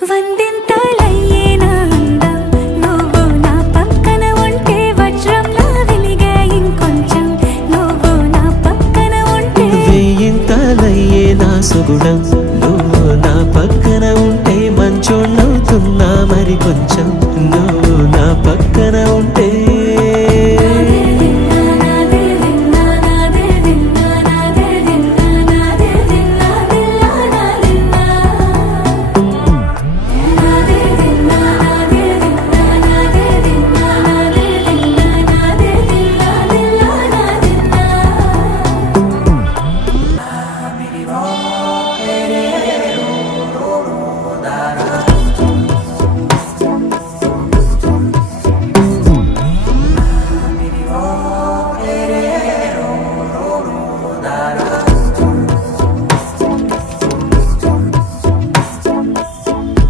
వందింతలయ్యేనా అందం నువ్వు నా పక్కన ఉంటే వజ్రంలా వెలిగే ఇంకొంచెం నువ్వు నా పక్కన ఉంటే వెయ్యింతలయ్యేనా సుగుణం నువ్వు నా పక్కన ఉంటే మంచోణ్ణవుతున్నా మరి కొంచెం